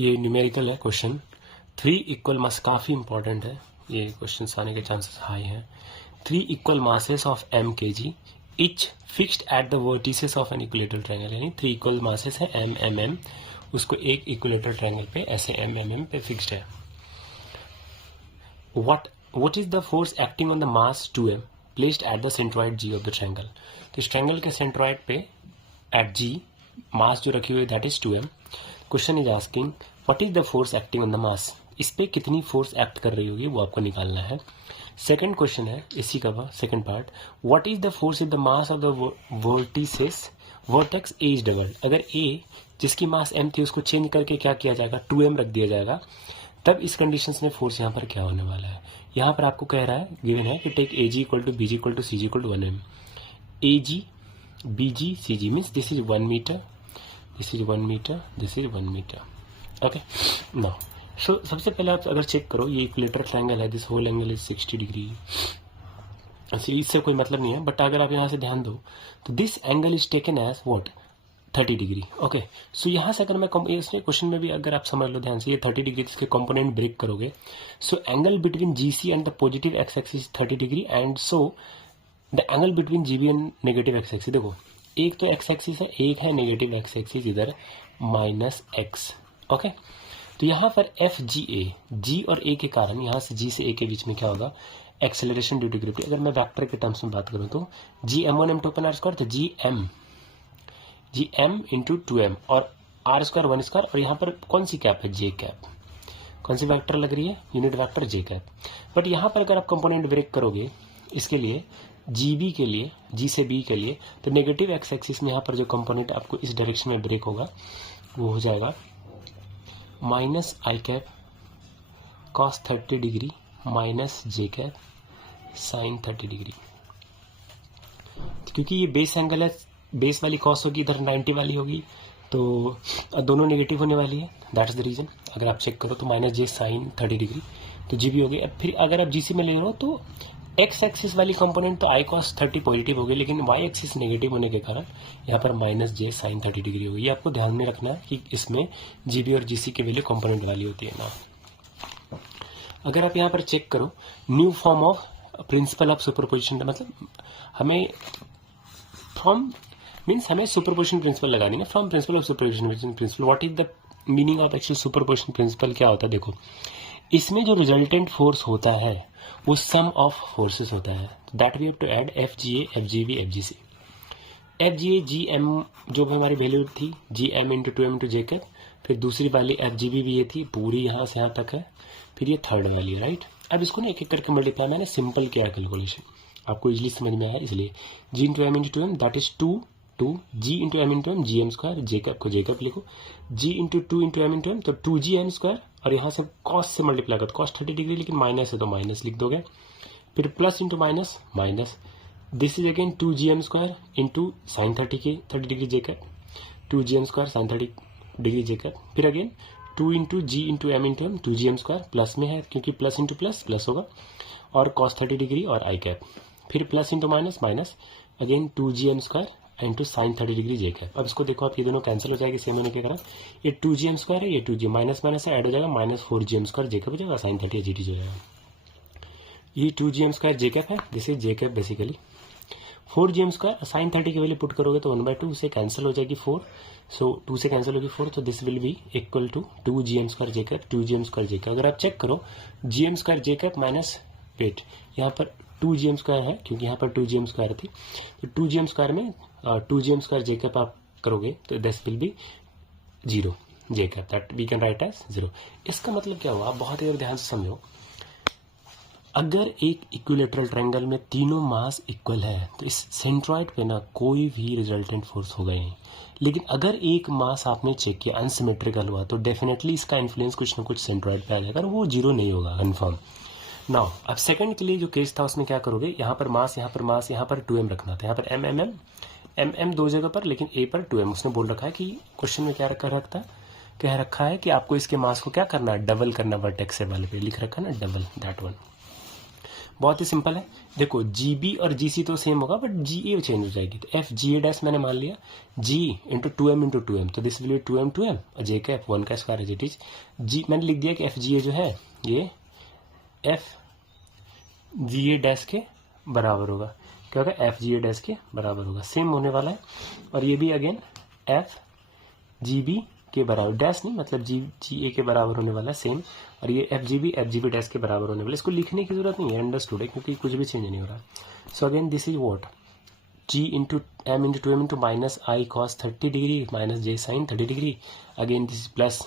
ये न्यूमेरिकल है question. 3 equal मास काफ़ी इंपॉर्टेंट है, ये क्वेश्चन आने के चांसेस हाई हैं। 3 equal masses of m kg etch fixed at the vertices of an equilateral triangle, यानी 3 इक्वल मासेस है m m m, उसको एक इक्विलेटरल ट्रायंगल पे ऐसे m m m पे फिक्स्ड है। what is the force acting on the mass 2m placed at the centroid g of the triangle? तो इस ट्रायंगल के सेंट्रॉइड पे एट g मास जो रखी हुई है that is 2m। Question is asking what is the force acting on the mass, इस पे कितनी फोर्स एक्ट कर रही होगी वो आपको निकालना है। सेकंड क्वेश्चन है इसी का second part, what is the force in the mass of the vertices vertex A is double. अगर ए जिसकी मास m थी उसको चेंज करके क्या किया जाएगा 2m रख दिया जाएगा, तब इस कंडीशन में फोर्स यहाँ पर क्या होने वाला है। यहाँ पर आपको कह रहा है गिवन है कि take AG equal to BG equal to CG equal to 1m। AG BG CG means this is 1 metre, this is 1 metre, this is 1 metre. Okay now so सबसे पहले आप अगर चेक करो ये इक्विलेटरल ट्रायंगल है, this whole angle is 60 degree. इससे कोई मतलब नहीं है, बट अगर आप यहाँ से ध्यान दो तो this angle is taken as what 30 degree. Okay so यहाँ से अगर मैं इसमें क्वेश्चन में भी अगर आप समझ लो ध्यान से, ये 30 डिग्री इसके कंपोनेंट ब्रेक करोगे, so angle between GC and the positive x axis 30 degree and so the angle between GB and negative x axis, देखो एक तो एक्स एक्सिस है, एक है नेगेटिव एक्स एक्सिस इधर -x। ओके तो यहाँ पर FGA G और A के कारण यहाँ से G से A के बीच में क्या होगा एक्सेलरेशन ड्यू टू ग्रेविटी। अगर मैं वेक्टर के टर्म्स में बात करूँ तो GM1 M2 अपन r2 तो GM इंटू 2m और r2 1 स्क्वायर, और यहाँ पर कौन सी कैप है J कैप, कौन सी वेक्टर लग रही है unit vector J cap. But यहाँ पर अगर आप कंपोनेंट ब्रेक करोगे इसके लिए GB के लिए G से B के लिए, तो नेगेटिव एक्स एक्सिस में यहाँ पर जो कंपोनेंट आपको इस डायरेक्शन में ब्रेक होगा वो हो जाएगा -i cap cos 30 degree -j cap sin 30 degree. क्योंकि ये बेस एंगल है, बेस वाली कॉस होगी इधर 90 वाली होगी, तो दोनों नेगेटिव होने वाली है, दैट इज द रीजन। अगर आप चेक करो तो -j sin 30 डिग्री तो GB हो गई। अब फिर अगर आप GC में ले लो तो एक्स एक्सिस वाली कंपोनेंट तो i cos 30 पॉजिटिव हो गई, लेकिन y एक्सिस नेगेटिव होने के कारण यहाँ पर -j sin 30 डिग्री होगी। ये आपको ध्यान में रखना है कि इसमें GB और GC की वैल्यू कंपोनेंट वाली होती है ना। अगर आप यहाँ पर चेक करो new form of principle of superposition, मतलब हमें फ्रॉम मीन्स हमें सुपरपोजिशन प्रिंसिपल लगानी है from principle of superposition principle. What is the meaning of actual superposition principle, क्या होता है देखो, इसमें जो रिजल्टेंट फोर्स होता है वो सम ऑफ फोर्सेस होता है, that we have to add FGA FGB FGC। FGA GM जो भी हमारी वैल्यू थी GM into 2m into J cap, फिर दूसरी वाली FGB भी ये थी पूरी यहाँ से यहाँ तक है, फिर ये थर्ड वाली राइट। अब इसको ना एक एक करके मल्टीप्लाई मैंने सिंपल किया कैलकुलेशन, आपको इजीली समझ में आया इसलिए G into M into 2m that is 2 G into M into M GM square, J cap को J कैप लिखो, G into 2 into M into M तो 2GM स्क्वायर, और यहाँ से कॉस से मल्टीप्लाई कर कॉस 30 डिग्री, लेकिन माइनस है तो माइनस लिख दोगे, फिर plus into minus minus, this is again 2GM square into sine 30 degree J cap, 2GM square sine 30 degree J cap, फिर again 2 into G into M into M 2GM square plus में है क्योंकि plus into plus plus होगा, और cos 30 degree और I cap, फिर plus into minus minus again 2GM square into sine 30 degree J cap. अब इसको देखो आप ये दोनों कैंसिल हो जाएगी सेम होने के कारण, ये 2GM स्क्वायर है, ये 2G माइनस माइनस से ऐड हो जाएगा -4GM स्क्वायर J कैप हो जाएगा, साइन 30 GT हो जाएगा। ये 2GM स्क्वायर J कैप है, this is J cap basically, 4GM square sine 30 की वैल्यू पुट करोगे तो 1/2 से कैंसिल हो जाएगी 4, सो 2 से कैंसिल होगी 4, तो this will be equal to 2GM square J cap 2GM square J cap. अगर आप चेक करो GM square J cap minus weight यहाँ पर 2GM स्क्वायर है क्योंकि यहाँ पर 2GM स्क्वायर थी, तो 2GM स्क्वायर में 2GM स्क्वायर J कैप आप करोगे तो this will be 0 J cap, that we can write as 0। इसका मतलब क्या हुआ, आप बहुत ही ध्यान से समझो, अगर एक इक्विलेटरल ट्रायंगल में तीनों मास इक्वल है तो इस सेंट्रॉइड पे ना कोई भी रिजल्टेंट फोर्स होगा नहीं, लेकिन अगर एक मास आपने चेक किया अनसिमेट्रिकल हुआ तो डेफिनेटली इसका इन्फ्लुएंस कुछ ना कुछ सेंट्रॉइड पे आ जाएगा, वो 0 नहीं होगा कन्फर्म। नाउ अब सेकंड के लिए जो केस था उसमें क्या करोगे, यहाँ पर मास यहाँ पर मास यहाँ पर 2m रखना था, यहाँ पर m दो जगह पर, लेकिन a पर 2m। उसने बोल रखा है कि क्वेश्चन में क्या कह रखा है कि आपको इसके मास को क्या करना है डबल करना, वर्टेक्स से वाले पे लिख रखा है ना डबल दैट वन। बहुत ही सिंपल है। देखो जी बी और जी सी तो सेम होगा बट जी ए चेंज हो जाएगी। तो एफ जी ए डैश मैंने मान लिया जी इंटू टू एम, तो this will be two M और जे का एफ 1 का square as it is. G मैंने लिख दिया कि एफ जी ए जो है ये एफ जी ए डैश के बराबर होगा। क्या होगा? एफ जी ए डैश के बराबर होगा, सेम होने वाला है। और ये भी अगेन एफ जी बी के बराबर, डैश नहीं मतलब जी ए के बराबर होने वाला है सेम। और ये एफ जी बी डैश के बराबर होने वाला है। इसको लिखने की जरूरत नहीं है, अंडरस्टूड है, क्योंकि कुछ भी चेंज नहीं हो रहा। So again this is what G into M into two M into minus I cos 30 degree minus J sine 30 degree. Again this plus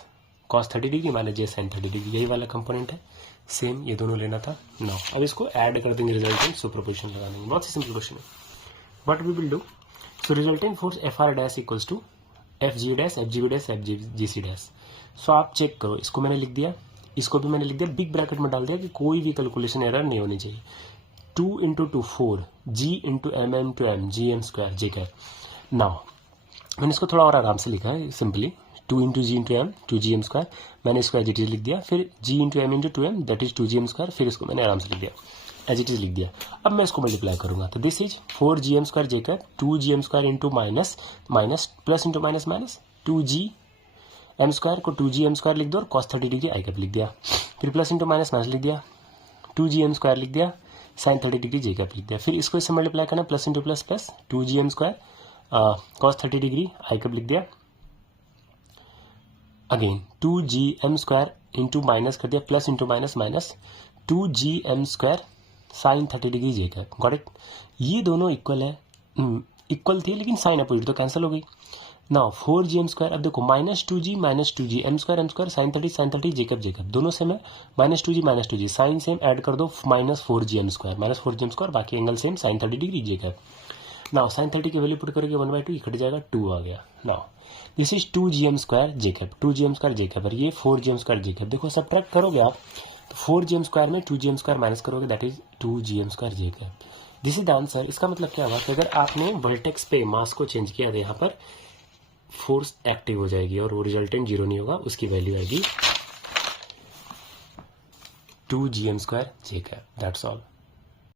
cos 30 degree minus J sine 30 degree, यही वाला component है। Same ये दोनों लेना था। Now अब इसको add कर देंगे रिजल्टेंट सुपरपोजिशन लगा देंगे। बहुत ही सिंपल क्वेश्चन है। What we will do, so resultant force F R dash equals to F G dash F G B dash F G C dash. So आप चेक करो, इसको मैंने लिख दिया, इसको भी मैंने लिख दिया, बिग ब्रैकेट में डाल दिया कि कोई भी कैलकुलेशन एरर नहीं होनी चाहिए। 2 into 2 4 G into M G M square J cap. Now मैंने इसको थोड़ा और आराम से लिखा है simply, 2 into G into M 2 G M square, मैंने इसको एज इट इज लिख दिया। फिर G into M into two M that is 2 G M square, फिर इसको मैंने आराम से लिख दिया, एज इट इज लिख दिया। अब मैं इसको मल्टीप्लाई करूंगा तो this is 4 G M square J cap 2 G M square into minus minus plus into minus minus 2 G M square को 2 जी एम स्क्वायर लिख दो और कॉस 30 डिग्री आई कैप लिख दिया। फिर प्लस इंटू माइनस माइनस लिख दिया, 2 G M square लिख दिया, साइन 30 डिग्री जे कैप लिख दिया। फिर इसको इससे मल्टीप्लाई करना, plus into plus plus 2 G M square cos 30 degree I cap लिख दिया। Again 2 G M square into minus कर दिया, plus into minus minus 2 G M square sine 30 degree J cap. Got it? ये दोनों equal है, equal थे लेकिन sign opposite तो कैंसिल हो गई। नाउ 4 जी एम स्क्वायर, अब देखो minus two G M square sine 30 J cap दोनों सेम है। Minus two G sine same, add कर दो माइनस 4 जी एम स्क्वायर बाकी angle same sine 30 degree J cap. Now sine 30 की वैल्यू पुट करोगे 1/2 cut जाएगा, 2 आ गया। Now this is 2 G M square J cap, 2 G M square J cap और ये 4 जी एम स्क्वायर जेकब। देखो सब्ट्रैक्ट करोगे आप तो 4 जी एम स्क्वायर में 2 जी एम स्क्वायर माइनस करोगे that is 2 G M square J cap. This is the answer. इसका मतलब क्या हुआ कि अगर आपने वर्टेक्स पे मास को चेंज किया तो यहाँ पर फोर्स एक्टिव हो जाएगी और वो रिजल्टेंट 0 नहीं होगा, उसकी वैल्यू आएगी 2 G M square J cap. That's all.